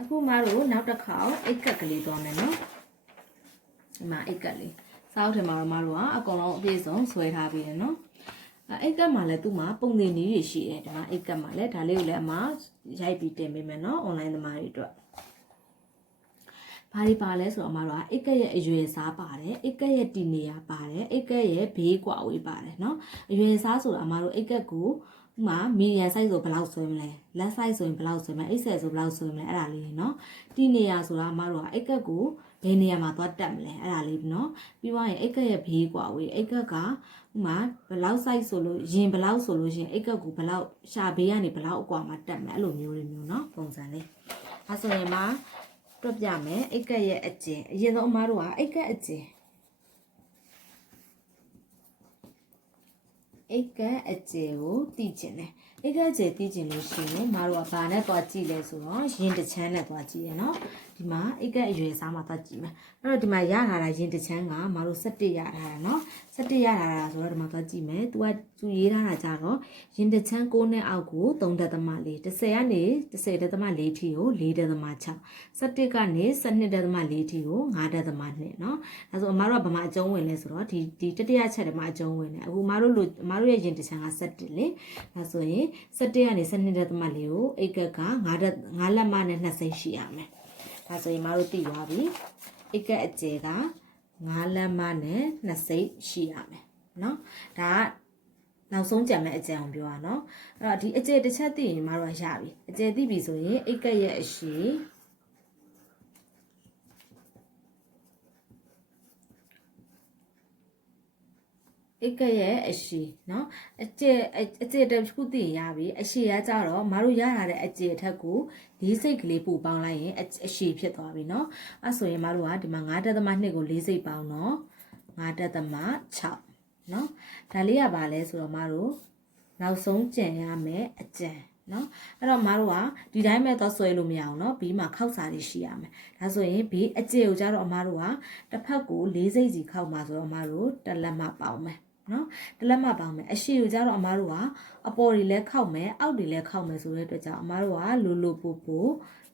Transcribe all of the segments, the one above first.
အခုမတို့နောက်တစ်ခါအိတ်ကက်ကလေးသွားမယ်နော်ဒီမှာအိတ်ကက်လေးစောက်ထဲမှာတော့မတို့ကအကုန်လုံးအပြည့်စုံဆွဲထားပြီးတယ်နော်အဲအိတ်ကက်မှာလည်းသူ့မှာပုံသင်နည်းတွေရှိတယ်ဒီမှာအိတ်ကက်မှာလည်းဒါလေးကိုလည်းအမရိုက်ပြီးတင်ပေးမယ်နော် online သမားတွေအတွက်ဘာဒီပါလဲဆိုတော့အမတို့ကအိတ်ကက်ရဲ့အရွယ်စားပါတယ်အိတ်ကက်ရဲ့တီနေရပါတယ်အိတ်ကက်ရဲ့ဘေးကွာဝေးပါတယ်နော်အရွယ်စားဆိုတာအမတို့အိတ်ကက်ကို ဥမာမီဒီယံ size ဆိုဘယ်လောက်ဆွဲမလဲလက် size ဆိုရင်ဘယ်လောက်ဆွဲမလဲအိတ်ဆယ်ဆိုဘယ်လောက်ဆွဲမလဲအဲ့ဒါလေးနော်တီနေရဆိုတာအမတို့ကအိတ်ကက်ကိုဘယ်နေရာမှာသွားတက်မလဲအဲ့ဒါလေးနော်ပြီးသွားရင်အိတ်ကက်ရဲ့ဘေးကွာဝေးအိတ်ကက်ကဥမာဘယ်လောက် size ဆိုလို့ရင်ဘယ်လောက်ဆိုလို့ရှိရင်အိတ်ကက်ကိုဘယ်လောက်ရှာဘေးကနေဘယ်လောက်အကွာမှာတက်မလဲအဲ့လိုမျိုးတွေမျိုးနော်ပုံစံလေးအဲဆိုရင်မှာတွက်ပြမယ်အိတ်ကက်ရဲ့အကျင်အရင်ဆုံးအမားတို့ကအိတ်ကက်အကျင် အိတ်ကက်အကျယ်ကိုတီးကျင်တယ်အိတ်ကက်အကျယ်တီးကျင်လို့ရှိရင်မတို့ကဘာနဲ့သွားကြည့်လဲဆိုတော့ရင်တစ်ချမ်းနဲ့သွားကြည့်ရနော်ဒီမှာအိတ်ကက်အရွယ်စားမှာသွားကြည့်မယ်အဲ့တော့ဒီမှာရထားတာရင်တစ်ချမ်းကမတို့17ရထားတာနော်17ရထားတာဆိုတော့ဒီမှာသွားကြည့်မယ်သူကသူရေးထားတာကြတော့ရင်တစ်ချမ်း6နဲ့အောက်ကို3ဒသမ4 10ကနေ10ဒသမ4ထီကို4ဒသမ6 17ကနေ12ဒသမ4ထီကို5ဒသမ2เนาะဒါဆိုအမားတို့ကဘာမှအကျုံးဝင်လဲဆိုတော့ဒီဒီတတိယချက်တည်းမှာအကျုံးဝင်တယ်အခုအမားတို့လိုအမားတို့ရဲ့ရင်တစ်ချမ်းက17လေဒါဆိုရင်17ကနေ12ဒသမ4ကိုအိတ်ကက်က5ဒ5လက်မနဲ့2စိတ်ရှိရမယ် ဒါဆိုရင်အမားတို့သိသွားပြီအိတ်ကက်အကျယ်က5လက်မနဲ့2စိတ်ရှိရမယ်เนาะဒါကနောက်ဆုံးကြံမဲ့အကြံအောင်ပြောရအောင်เนาะအဲ့တော့ဒီအကျယ်တစ်ချက်သိရင်မတို့ကရပြီအကျယ်သိပြီဆိုရင်အိတ်ကက်ရဲ့အရှိ ဧကရဲ့အရှိနော်အကျက်အကျက်တစ်ခုသိရပြီအရှိရကြတော့မတို့ရလာတဲ့အကျက်ထက်ကို၄စိတ်ကလေးပူပေါင်းလိုက်ရင်အရှိဖြစ်သွားပြီနော်အဲ့ဆိုရင်မတို့ကဒီမှာ9တက်သမ2ကို၄စိတ်ပေါင်းတော့9တက်သမ6နော်ဒါလေးကဘာလဲဆိုတော့မတို့နောက်ဆုံးကြံရမယ်အကျန်နော်အဲ့တော့မတို့ကဒီတိုင်းပဲသွားဆွဲလို့မရအောင်နော်ဘေးမှာခောက်စာတွေရှိရမယ်ဒါဆိုရင်ဘေးအကျယ်ကိုကြတော့အမတို့ကတစ်ဖက်ကို၄စိတ်စီခောက်မှာဆိုတော့အမတို့တစ်လက်မှပေါင်းမယ် နော်တလက်မပေါင်းမယ်အရှိကိုကြတော့အမားတို့ကအပေါ်တွေလည်းခောက်မယ်အောက်တွေလည်းခောက်မယ်ဆိုတဲ့အတွက်ကြောင့်အမားတို့ကလိုလိုပူပူ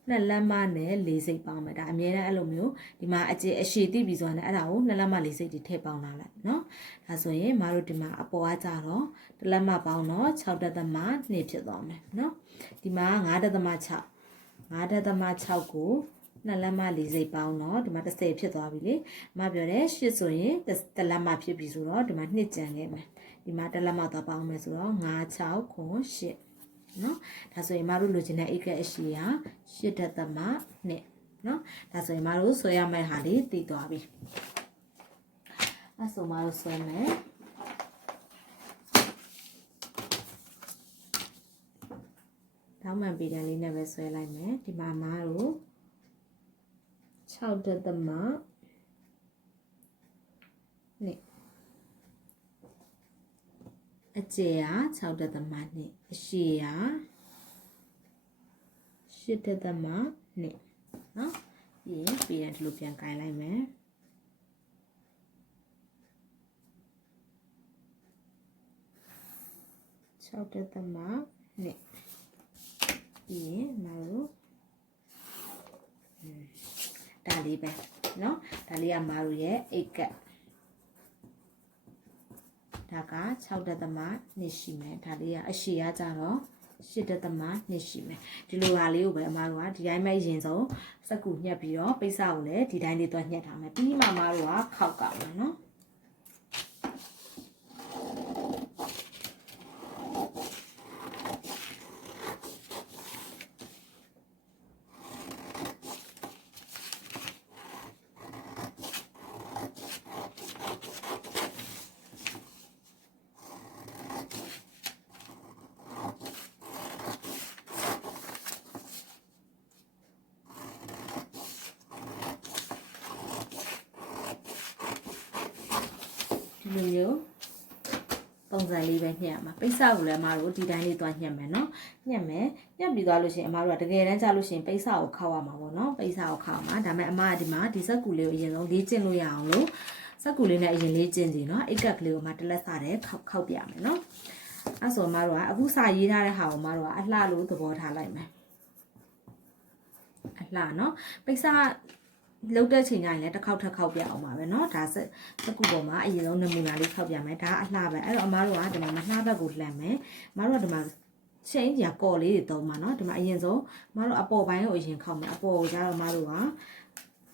နှစ်လက်မနဲ့လေးစိတ်ပေါင်းမယ်ဒါအများနဲ့အဲ့လိုမျိုးဒီမှာအကျအရှိတိပြီဆိုတာနဲ့အဲ့ဒါကိုနှစ်လက်မလေးစိတ်တွေထည့်ပေါင်းလာလိုက်နော်ဒါဆိုရင်မတို့ဒီမှာအပေါ်ကကြတော့တလက်မပေါင်းတော့6တက်သမ2ဖြစ်သွားမယ်နော်ဒီမှာ9တက်သမ6 9တက်သမ6ကို နှစ်လက်မလေးစိတ်ပေါင်းတော့ဒီမှာ30ဖြစ်သွားပြီလေအမပြောတယ်8ဆိုရင်တစ်လက်မဖြစ်ပြီဆိုတော့ဒီမှာ2ကျန်ခဲ့မယ်ဒီမှာတစ်လက်မသွားပေါင်းမယ်ဆိုတော့9 6ခွန်8နော်ဒါဆိုရင်မတို့လိုချင်တဲ့အိတ်ကအရှိရာ8တက်သမ2နော်ဒါဆိုရင်မတို့ဆွဲရမယ့်ဟာလေးတည်သွားပြီအဲဆိုမတို့ဆွဲမယ်တောင်းမှန်ပေတံလေးနဲ့ပဲဆွဲလိုက်မယ်ဒီမှာမတို့ 6တက်သမနှစ်အကျယ်က6တက်သမနှစ်အရှည်က8တက်သမနှစ်နော်ပြီးရင်ပြီးရင်ဒီလိုပြန်ကင်လိုက်မယ်6တက်သမနှစ်ပြီးရင်နောက် ဒါလေးပဲเนาะဒါလေးကမာရူရဲ့အိတ်ကတ်ဒါက6တက်သမနှစ်ရှိမယ်ဒါလေးကအရှိရကြတော့8တက်သမနှစ်ရှိမယ်ဒီလိုဟာလေးကိုပဲအမားတို့ကဒီတိုင်းပဲရင်ဆုံးစက်ကူညှက်ပြီးတော့ပိတ်စကိုလည်းဒီတိုင်းလေးသွားညှက်ထားမယ်ပြီးမှအမားတို့ကခောက်ကောက်မယ်เ ဒီလိုမျိုးပုံစံလေးပဲညှက်ရမှာပိတ်စကိုလည်းအမတို့ဒီတိုင်းလေးသွားညှက်မယ်နော်ညှက်မယ်ညှက်ပြီးသွားလို့ရှိရင်အမတို့ကတကယ်တမ်းကျလို့ရှိရင်ပိတ်စကိုခောက်ရမှာပေါ့နော်ပိတ်စကိုခောက်ရမှာဒါပေမဲ့အမကဒီမှာဒီဇက်ကူလေးကိုအရင်ဆုံးလေးကျင့်လို့ရအောင်လို့ဇက်ကူလေးနဲ့အရင်လေးကျင့်စီနော်အိတ်ကပ်ကလေးကိုမှတလက်စားတယ်ခောက်ခောက်ပြမယ်နော်အဲ့ဆိုအမတို့ကအခုစာရေးထားတဲ့ဟာကိုအမတို့ကအလှလို့သဘောထားလိုက်မယ်အလှနော်ပိတ်စ လုံးတဲ့ချိန်ကျရင်လည်းတစ်ခေါက်ထပ်ခေါက်ပြအောင်ပါပဲเนาะဒါစစကူပေါ်မှာအရင်ဆုံးနမူနာလေးခေါက်ပြမယ်ဒါအလှပဲအဲ့တော့အမားတို့ကဒီမှာမလှဘက်ကိုလှမ်းမယ်အမားတို့ကဒီမှာချင်းကြီးကော်လေးတွေသုံးပါเนาะဒီမှာအရင်ဆုံးအမားတို့အပေါ်ပိုင်းကိုအရင်ခေါက်မယ်အပေါ်ကိုကျတော့အမားတို့က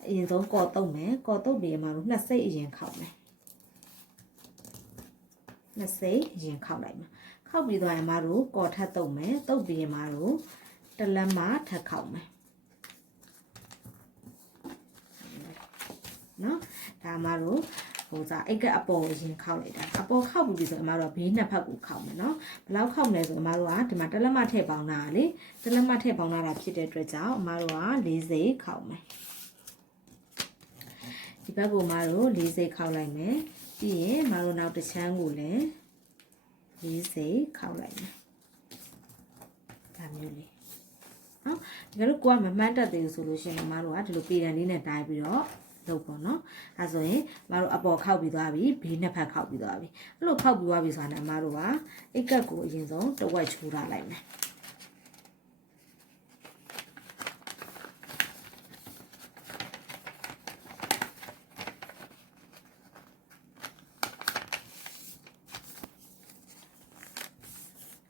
အရင်ဆုံးကော်တုပ်မယ်ကော်တုပ်ပြီးအမားတို့နှစ်စိတ်အရင်ခေါက်မယ်နှစ်စိတ်အရင်ခေါက်လိုက်မှာခောက်ပြီးတော့အမားတို့ကော်ထပ်တုပ်မယ်တုပ်ပြီးအမားတို့တလက်မထပ်ခေါက်မယ် နော်ဒါအမတို့ဟိုစားအိတ်ကအပေါ်ကိုရင်ခောက်လိုက်တာအပေါ်ခောက်ပြီးပြီဆိုအမတို့ကဘေးနှစ်ဖက်ကိုခောက်မယ်နော်ဘယ်လောက်ခောက်မလဲဆိုအမတို့ကဒီမှာတလက်မထည့်ပေါင်းတာလေတလက်မထည့်ပေါင်းတာဖြစ်တဲ့အတွက်ကြောင့်အမတို့က40ခောက်မယ်ဒီဘက်ကိုအမတို့40ခောက်လိုက်မယ်ပြီးရင်အမတို့နောက်တစ်ချမ်းကိုလည်း40ခောက်လိုက်မယ်ဒါမျိုးလေးနော်ဒီကတော့ကိုကမမှန်းတတ်သေးဘူးဆိုလို့ရှိရင်အမတို့ကဒီလိုပေတံလေးနဲ့တိုင်းပြီးတော့ လုပ်ပေါ့နော်အဲဆိုရင်မတို့အပေါ်ခောက်ပြီးသွားပြီဘေးနှစ်ဖက်ခောက်ပြီးသွားပြီအဲ့လိုခောက်ပြီးသွားပြီဆိုတာနဲ့မတို့ကအိတ်ကက်ကိုအရင်ဆုံးတစ်ဝက်ချိုးထားလိုက်မယ်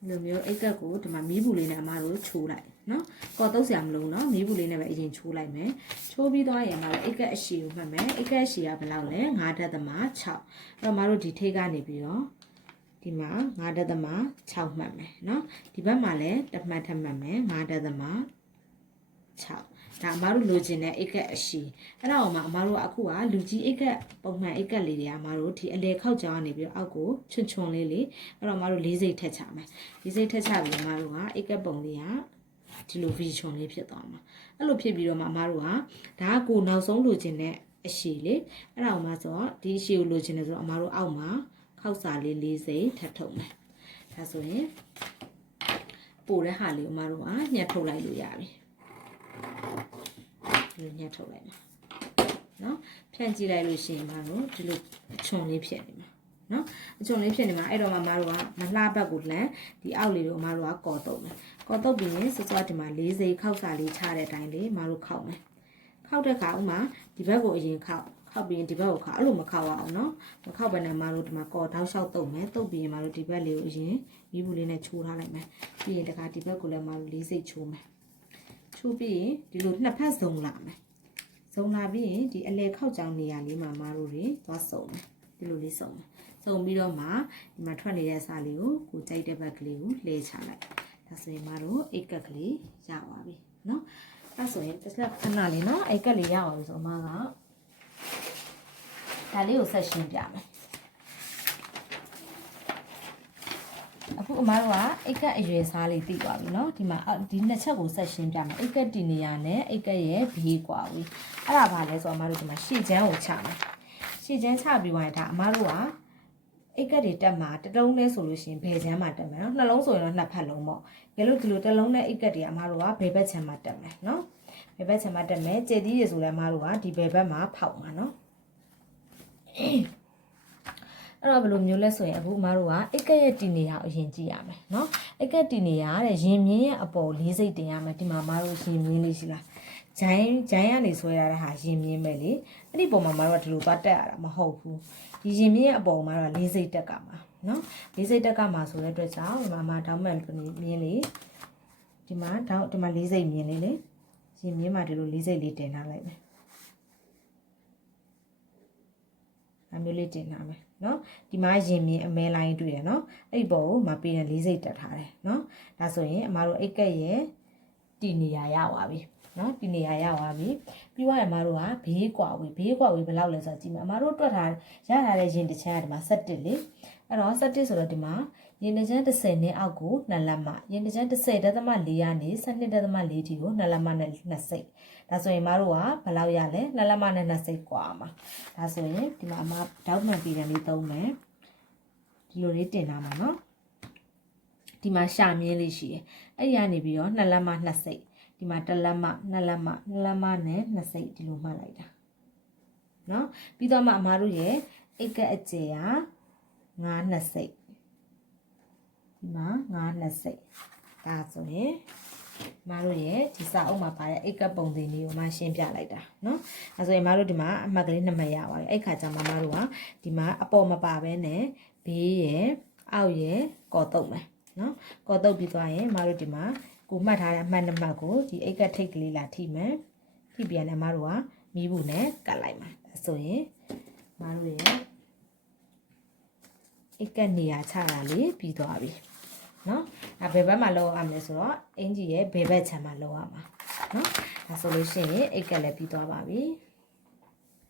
လိုမျိုးအိတ်ကက်ကိုဒီမှာမီးဘူးလေးနဲ့အမတို့ချိုးလိုက်နော်ကော်တုပ်ဆရာမလို့နော်မီးဘူးလေးနဲ့ပဲအရင်ချိုးလိုက်မယ် ချိုးပြီးသွားရင်အမတို့အိတ်ကက်အရှည်ကိုမှတ်မယ်အိတ်ကက်အရှည်ကဘယ်လောက်လဲ9ဓာတ်သမ6အဲ့တော့အမတို့ဒီထိတ်ကနေပြီးတော့ဒီမှာ9ဓာတ်သမ6မှတ်မယ်နော်ဒီဘက်မှာလည်းတစ်မှတ်ထပ်မှတ်မယ်9ဓာတ်သမ6ဒါအမတို့လိုချင်တဲ့အိတ်ကက်အရှိအဲ့ဒါအောင်မှအမတို့ကအခုကလူကြီးအိတ်ကက်ပုံမှန်အိတ်ကက်လေးတွေအမတို့ဒီအလေခောက်ကြောင်းကနေပြီးတော့အောက်ကိုချွန်ချွန်လေးလေးအဲ့တော့အမတို့လေးစိတ်ထက်ချမယ်လေးစိတ်ထက်ချပြီးအမတို့ကအိတ်ကက်ပုံလေးက ဒီလိုဗီချွန်လေးဖြစ်သွားမှာအဲ့လိုဖြစ်ပြီးတော့မှအမတို့ကဒါကကိုနောက်ဆုံးလိုချင်တဲ့အရှိလေအဲ့ဒါအောင်မှဆိုတော့ဒီအရှိကိုလိုချင်တယ်ဆိုတော့အမတို့အောက်မှာခောက်စာလေးလေးစိတ်ထပ်ထုတ်မယ်ဒါဆိုရင်ပို့တဲ့ဟာလေးကိုအမတို့ကညှက်ထုတ်လိုက်လို့ရပြီဒီလိုညှက်ထုတ်လိုက်မှာနော်ဖြန့်ကြည့်လိုက်လို့ရှိရင်မတို့ဒီလိုအချွန်လေးဖြစ်နေမှာနော်အချွန်လေးဖြစ်နေမှာအဲ့တော့မှမတို့ကမလှဘက်ကိုလမ်းဒီအောက်လေးကိုမတို့ကကော်တုပ်မယ် ကော်တုပ်ပြီးရင်စောစောဒီမှာ40ခောက်စာလေးချတဲ့အတိုင်းလေးမတို့ခောက်မယ်ခောက်တဲ့အခါဥမာဒီဘက်ကိုအရင်ခောက်ခောက်ပြီးရင်ဒီဘက်ကိုခောက်အဲ့လိုမခောက်ရအောင်နော်မခောက်ဘဲနဲ့မတို့ဒီမှာကော်တောက်လျှောက်တုပ်မယ်တုပ်ပြီးရင်မတို့ဒီဘက်လေးကိုအရင်မီးဘူးလေးနဲ့ချိုးထားလိုက်မယ်ပြီးရင်တခါဒီဘက်ကိုလည်းမတို့40ချိုးမယ်ချိုးပြီးရင်ဒီလိုနှစ်ဖက်စုံလာမယ်စုံလာပြီးရင်ဒီအလဲခောက်ကြောင်နေရာလေးမှာမတို့တွေသွားစုံမယ်ဒီလိုလေးစုံမယ်စုံပြီးတော့မှဒီမှာထွက်နေတဲ့စာလေးကိုကိုကြိုက်တဲ့ဘက်ကလေးကိုလှည့်ချလိုက် ဒါဆိုရင်မတို့အိတ်ကက်ကလေးရပါပြီเนาะအဲဆိုရင်တစ်ချက်ခဏလေးเนาะအိတ်ကက်လေးရပါပြီဆိုအမကဒါလေးကိုဆက်ရှင်းပြမယ်အခုအမားတို့ကအိတ်ကက်အရွယ်စားလေးသိသွားပြီเนาะဒီမှာအောက်ဒီနှစ်ချက်ကိုဆက်ရှင်းပြမယ်အိတ်ကက်တင်နေရနဲ့အိတ်ကက်ရဲ့ဘေးကွာပြီအဲ့ဒါဘာလဲဆိုတော့အမားတို့ဒီမှာရှေ့ချမ်းကိုချမယ်ရှေ့ချမ်းချပြီးသွားရင်ဒါအမားတို့က အိတ်ကက်တွေတက်မှာတစ်လုံးလဲဆိုလို့ရှိရင်ဘယ်ချမ်းမှာတက်မှာနော်နှလုံးဆိုရင်တော့နှစ်ဖက်လုံးပေါ့ဒါလို့ဒီလိုတစ်လုံးနဲ့အိတ်ကက်တွေအမားတို့ကဘယ်ဘက်ချမ်းမှာတက်မှာနော်ဘယ်ဘက်ချမ်းမှာတက်မှာကြည်သီးတွေဆိုလည်းအမားတို့ကဒီဘယ်ဘက်မှာဖောက်မှာနော်အဲ့တော့ဘယ်လိုမျိုးလဲဆိုရင်အခုအမားတို့ကအိတ်ကက်ရဲ့တည်နေရအရင်ကြည့်ရမယ်နော်အိတ်ကက်တည်နေရတဲ့ရင်မြင်းရဲ့အပေါ်လေးစိတ်တင်ရမယ်ဒီမှာအမားတို့ရင်မြင်းလေးရှိလား ဂျိုင်းဂျိုင်းကနေဆွဲထားတဲ့ဟာရင်မြင်းပဲလေအဲ့ဒီပုံမှာမတို့ကဒီလိုသွားတက်ရတာမဟုတ်ဘူးဒီရင်မြင်းရဲ့အပေါ်မှာတော့လေးစိတ်တက်ကမှာနော်လေးစိတ်တက်ကမှာဆိုတဲ့အတွက်ကြောင့်ဒီမှာမှာတောင်းမှန်မြင်းလေးဒီမှာတောင်းဒီမှာလေးစိတ်မြင်းလေးလေရင်မြင်းမှာဒီလိုလေးစိတ်လေးတင်ထားလိုက်မယ်အမျိုးလေးတင်ထားမယ်နော်ဒီမှာရင်မြင်အမဲလိုင်းတွေ့ရနော်အဲ့ဒီပုံကိုမပေးတဲ့လေးစိတ်တက်ထားတယ်နော်ဒါဆိုရင်အမတို့အိတ်ကက်ရဲ့တည်နေရရပါပြီ နော်တီနေရရပါပြီပြီးတော့အမတို့ကဘေးကွာဝေးဘေးကွာဝေးဘယ်လောက်လဲဆိုတော့ကြည့်မယ်အမတို့တွက်ထားရထားတဲ့ရင်တစ်ချမ်းကဒီမှာ17လေအဲ့တော့17ဆိုတော့ဒီမှာရင်တစ်ချမ်း30နဲ့အောက်ကိုနှစ်လက်မရင်တစ်ချမ်း30ဒသမ4ကနေ12ဒသမ4ထိကိုနှစ်လက်မနဲ့နှစ်စိတ်ဒါဆိုရင်မတို့ကဘယ်လောက်ရလဲနှစ်လက်မနဲ့နှစ်စိတ်กว่าမှာဒါဆိုရင်ဒီမှာအမဒေါက်မှန်ပြည်တယ်လေးသုံးမယ်ဒီလိုလေးတင်လာမှာနော်ဒီမှာရှာမြင်းလေးရှိတယ်အဲ့ဒီကနေပြီးတော့နှစ်လက်မနှစ်စိတ် ဒီမှာတစ်လက်မနှစ်လက်မနှစ်လက်မနဲ့နှစ်စိတ်ဒီလိုမှတ်လိုက်တာနော်ပြီးတော့မှအမတို့ရဲ့အိတ်ကအကျယ်က9နှစ်စိတ်ဒီမှာ9နှစ်စိတ်ဒါဆိုရင် မတို့ရဲ့ဒီစာအုပ်မှာပါတဲ့အိတ်ကပ်ပုံသင်လေးကိုမှရှင်းပြလိုက်တာเนาะအဲဆိုရင်မတို့ဒီမှာအမှတ်ကလေးနှစ်မှတ်ရပါပြီအဲ့ခါကျမှမတို့ကဒီမှာအပေါ်မပါဘဲနဲ့ဘေးရဲ့အောက်ရဲ့ကော်တုတ်မယ်เนาะကော်တုတ်ပြီးသွားရင်မတို့ဒီမှာ ကိုမှတ်ထားတဲ့အမှတ်နှစ်မှတ်ကိုဒီအိတ်ကပ်ထိတ်ကလေးလာထိမယ်ထိပြန်တယ်မတို့ကမီးဘူးနဲ့ကတ်လိုက်မှာအဲဆိုရင်မတို့ရဲ့အိတ်ကပ်နေရာချတာလေးပြီးသွားပြီနော်အဲဘယ်ဘက်မှာလောက်ရမလဲဆိုတော့အင်ဂျီရဲ့ဘယ်ဘက်ခြမ်းမှာလောက်ရမှာနော်ဒါဆိုလို့ရှိရင်အိတ်ကက်လည်းပြီးသွားပါပြီ